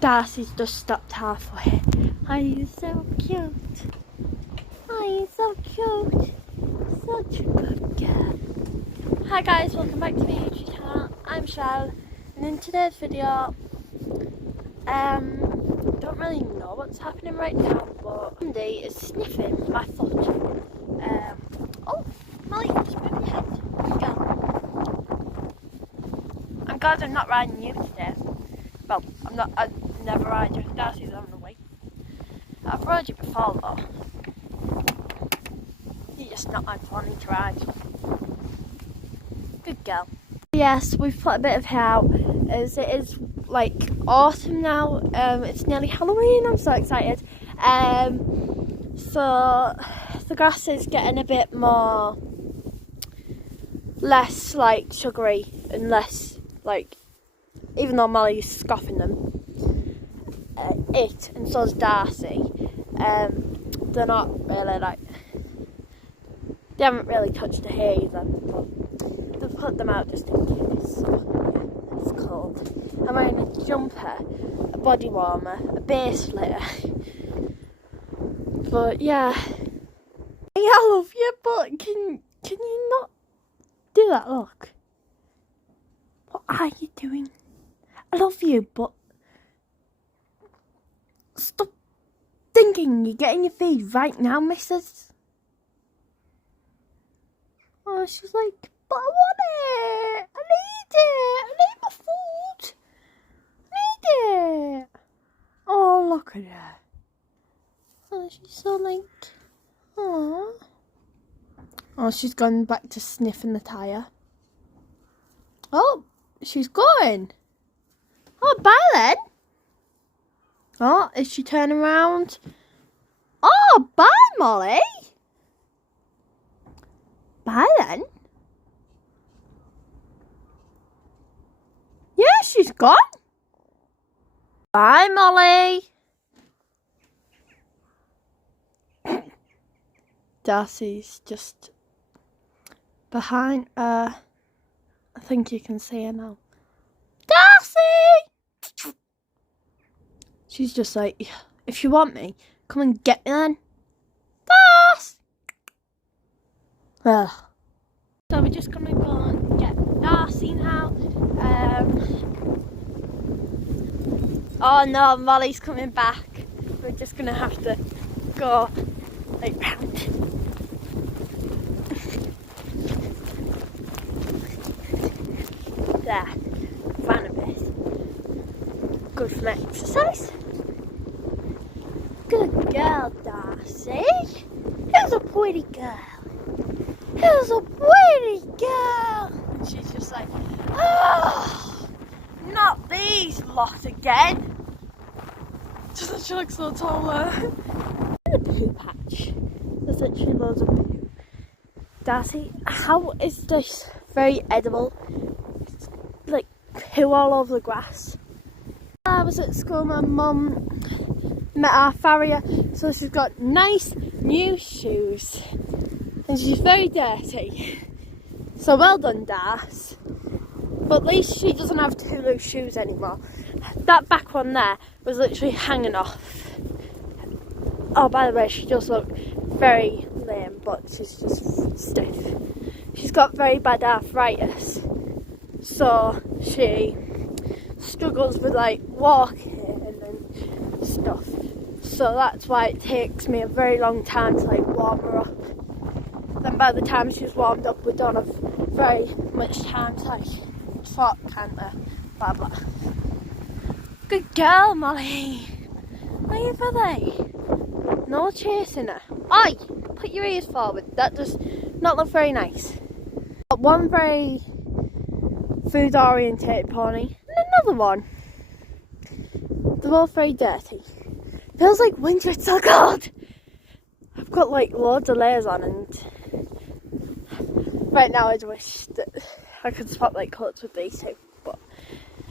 Darcy's just stopped halfway. Are you so cute? Are you so cute? Such a good girl. Hi guys, welcome back to my YouTube channel. I'm Shaila, and in today's video, don't really know what's happening right now, but Andy is sniffing my foot. Oh, Molly, just move your head. Good girl. I'm glad I'm not riding you today. Well, I never ride you. Darcy's on the way. I've rode you before though. You're just not my pony to ride. Good girl. Yes, we've put a bit of hair out as it is like autumn now. It's nearly Halloween. I'm so excited. So the grass is getting a bit less like sugary and less like, even though Molly's scoffing them, and so is Darcy, they're not really like, they haven't really touched the hay either, but they've put them out just in case. So it's cold. I'm wearing a jumper, a body warmer, a base layer, but yeah. I love you, but can you not do that? Look, what are you doing? I love you, but stop thinking you're getting your feed right now, missus. Oh, she's like, but I want it. I need it. I need my food. I need it. Oh, look at her. Oh, she's so like, oh. Oh, she's gone back to sniffing the tyre. Oh, she's going. Oh, bye then. Oh, is she turning around? Oh, bye, Molly. Bye then. Yeah, she's gone. Bye, Molly. Darcy's just behind. I think you can see her now. Darcy! She's just like, if you want me, come and get me then. Darcy! Ugh. So we're just gonna go and get Darcy now. Oh no, Molly's coming back. We're just gonna have to go like round. There, found a bit. Good for my exercise. Good girl, Darcy. Who's a pretty girl? Who's a pretty girl? And she's just like, oh, not these lot again. She looks so taller. In the poo patch, there's literally loads of poo. Darcy, how is this very edible? It's like poo all over the grass. I was at school, my mum met our farrier, so she's got nice new shoes and she's very dirty, so well done, Darcy. But at least she doesn't have two loose shoes anymore. That back one there was literally hanging off. Oh, by the way, she does look very lame, but she's just stiff. She's got very bad arthritis, so she struggles with like walking and stuff. So that's why it takes me a very long time to like warm her up. Then by the time she's warmed up, we don't have very much time to like talk, canter, blah blah. Good girl, Molly. Leave her there. No chasing her. Oi! Put your ears forward. That does not look very nice. Got one very food orientated pony and another one. They're both very dirty. Feels like winter, it's so cold. I've got like loads of layers on, and right now I wish that I could swap like colours with these two, but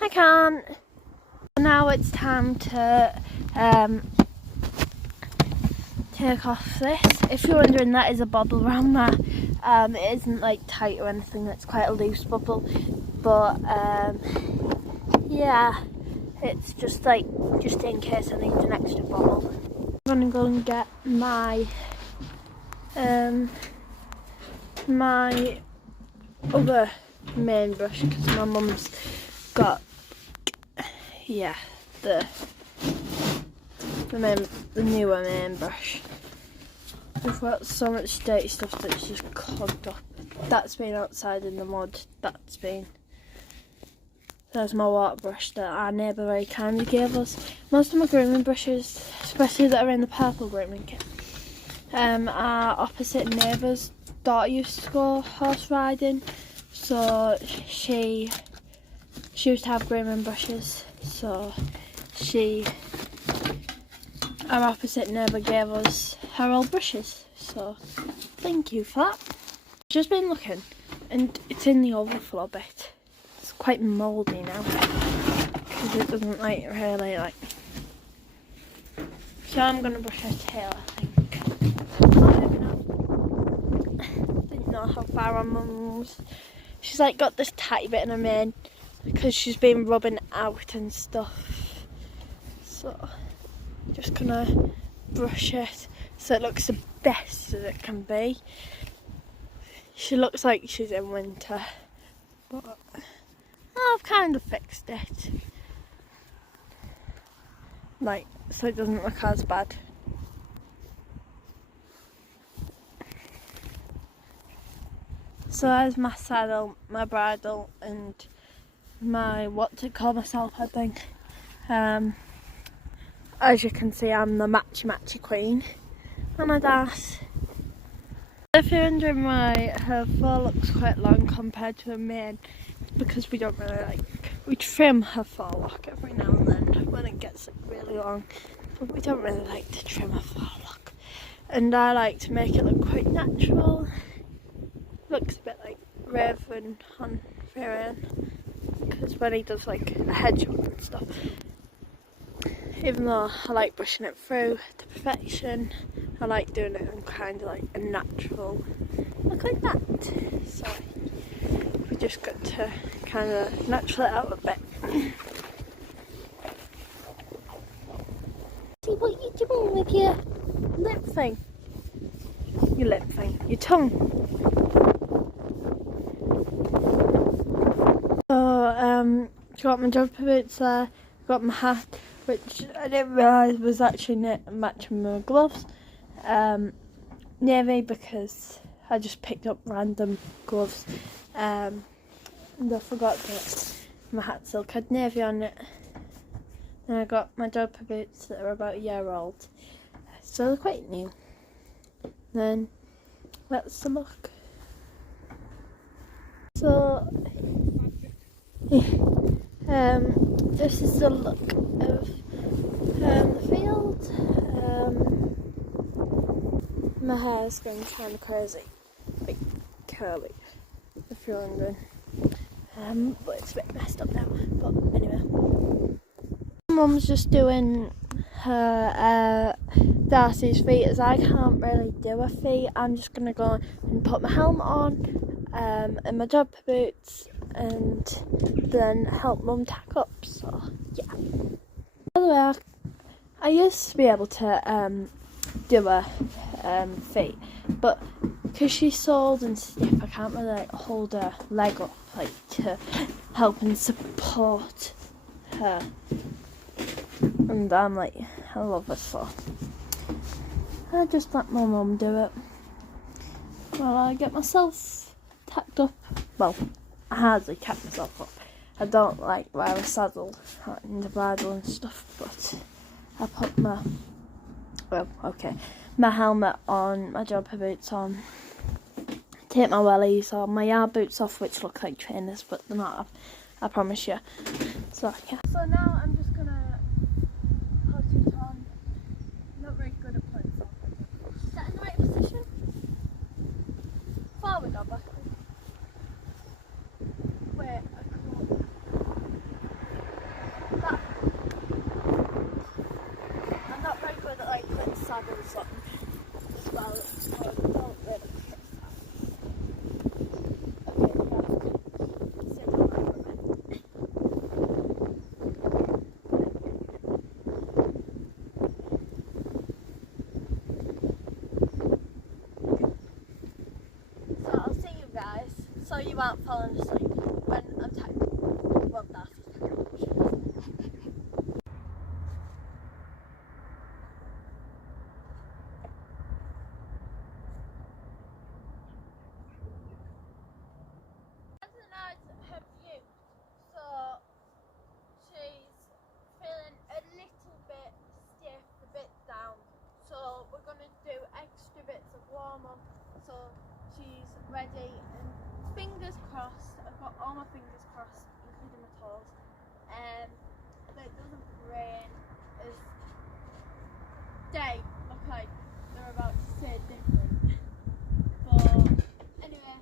I can't. Now it's time to take off this. If you're wondering, that is a bubble around there. It isn't like tight or anything, that's quite a loose bubble, but yeah, it's just in case I need an extra bubble. I'm gonna go and get my my other main brush, because my mum's got the newer main brush. We've got so much dirty stuff that's just clogged up. That's been outside in the mud. There's my water brush that our neighbour very kindly gave us. Most of my grooming brushes, especially that are in the purple grooming kit, our opposite neighbour's daughter used to go horse riding, so she used to have grooming brushes, so our opposite neighbour gave us her old brushes, so thank you for that. I've just been looking and it's in the overflow bit. It's quite mouldy now because it doesn't really so I'm going to brush her tail, I think. Oh, maybe not. Didn't know how far our mum was. She's got this tiny bit in her mane because she's been rubbing out and stuff, so just gonna brush it so it looks the best as it can be. She looks like she's in winter, but I've kind of fixed it, so it doesn't look as bad. So there's my saddle, my bridle, and my myself, I think. As you can see, I'm the matchy queen. I'm a Darcy. If you're wondering why her fur looks quite long compared to her mane, it's because we don't really we trim her forelock every now and then when it gets really long, but we don't really like to trim her forelock. And I like to make it look quite natural. Looks a bit like Raven on Varian, because when he does a hedgehog and stuff. Even though I like brushing it through to perfection, I like doing it in kind of a natural look like that. So we just got to kind of natural it out a bit. See what you're doing with your lip thing? Your tongue. So got my jumper boots there, got my hat, which I didn't realise was actually matching my gloves. Navy, because I just picked up random gloves, and I forgot that my hat still had navy on it. And I got my jumper boots that are about a year old, so they're quite new. Then let's have a look. So this is the look of the field. My hair's going kind of crazy, curly, if you're wondering. But it's a bit messed up now. But anyway, Mum's just doing her Darcy's feet, as I can't really do her feet. I'm just gonna go and put my helmet on, and my jumper boots, and then help Mum tack up. So yeah. By the way, I used to be able to do her feet, but because she's so old and stiff, I can't really hold her leg up to help and support her. And I'm I love her, so I just let my mum do it while I get myself tacked up. Well, I hardly tack myself up. I don't wear a saddle and the bridle and stuff, but I put my helmet on, my jumper boots on, take my wellies on, my yard boots off, which look like trainers, but they're not, I promise you. So yeah. So now I'm just gonna put it on. I'm not very good at putting stuff on. Is that in the right position? Forward or backward? Wait, I can't. weren't falling asleep when I'm tired. Well, Darcy's tired. Her view, so she's feeling a little bit stiff, a bit down, so we're going to do extra bits of warm up, so she's ready, and fingers crossed, I've got all my fingers crossed, including my toes, that it doesn't rain as day look like they're about to say different, but anyway,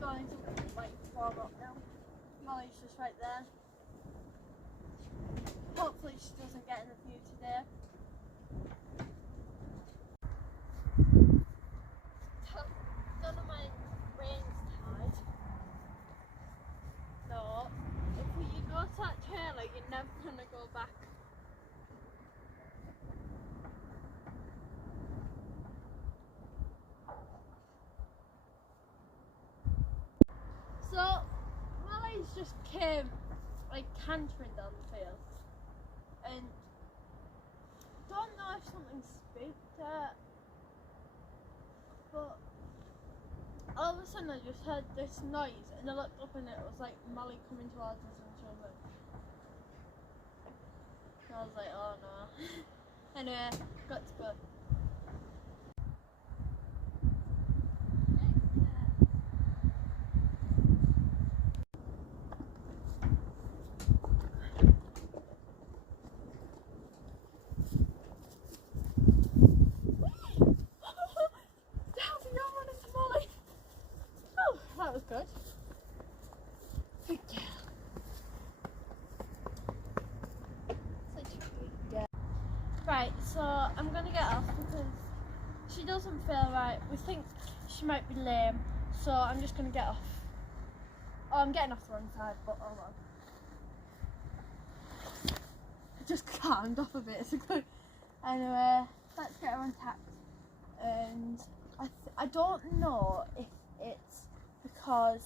going to like warm up now. Molly's just right there. Hopefully she doesn't get in the view today. None of my rain's tied. No, if you go to that trailer, you're never gonna go back. So, Molly's just came like cantering down the field, and don't know if something spooked her, but all of a sudden I just heard this noise, and I looked up and it was like Molly coming towards us, and she was like, and I was like, oh no. Anyway, got to go. That was good. Good girl. Such a good girl. Right, so I'm gonna get off because she doesn't feel right. We think she might be lame, so I'm just gonna get off. Oh, I'm getting off the wrong side, but oh well. I just calmed off a bit. Anyway, let's get her untacked. And I don't know if it's because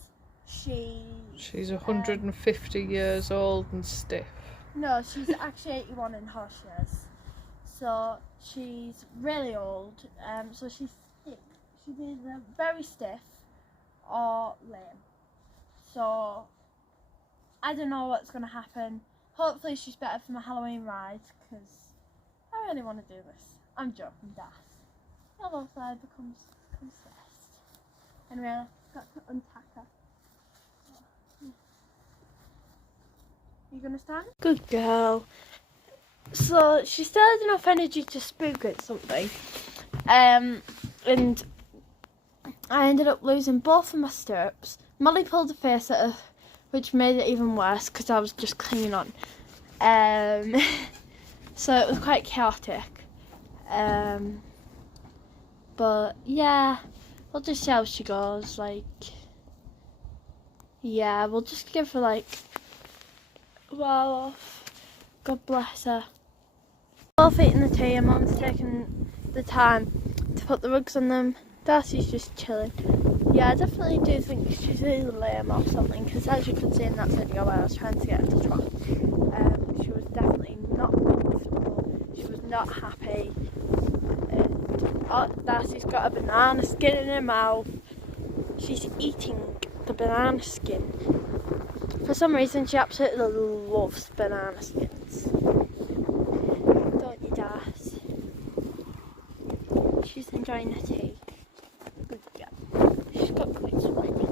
she's 150 years old and stiff. No, she's actually 81 in horse years, so she's really old. So she's sick. She's either very stiff or lame. So I don't know what's going to happen. Hopefully she's better for my Halloween ride, because I really want to do this. I'm joking, Darcy. Hello, side becomes stressed. Anyway, got to untack her. You gonna stand? Good girl. So she still had enough energy to spook at something, and I ended up losing both of my stirrups. Molly pulled the face at her, which made it even worse because I was just clinging on. So it was quite chaotic. But yeah, we'll just see how she goes. Like, yeah, we'll just give her like a while off. God bless her. Both eating the tea, and Mum's taking the time to put the rugs on them. Darcy's just chilling. Yeah, I definitely do think she's either lame or something, because as you could see in that video where I was trying to get her to trot, she was definitely not comfortable. She was not happy. And Darcy's got a banana skin in her mouth. She's eating the banana skin. For some reason, she absolutely loves banana skins. Don't you, Darcy? She's enjoying her tea. Good job. She's got quite sweaty.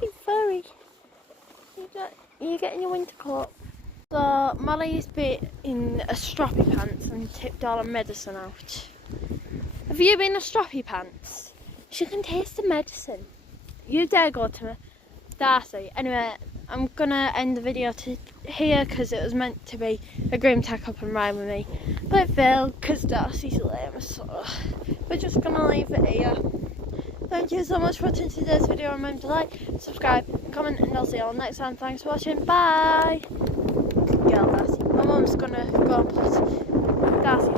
She's furry. You're getting your winter coat. So Molly's been in a stroppy pants and tipped all her medicine out. Have you been a stroppy pants? She can taste the medicine. You dare go to me, Darcy. Anyway, I'm gonna end the video here because it was meant to be a groom tack up and ride with me, but it failed because Darcy's lame. So we're just gonna leave it here. Thank you so much for watching today's video. Remember to like, subscribe, comment, and I'll see you all next time. Thanks for watching. Bye. Girl, Darcy. My mum's gonna go and put Darcy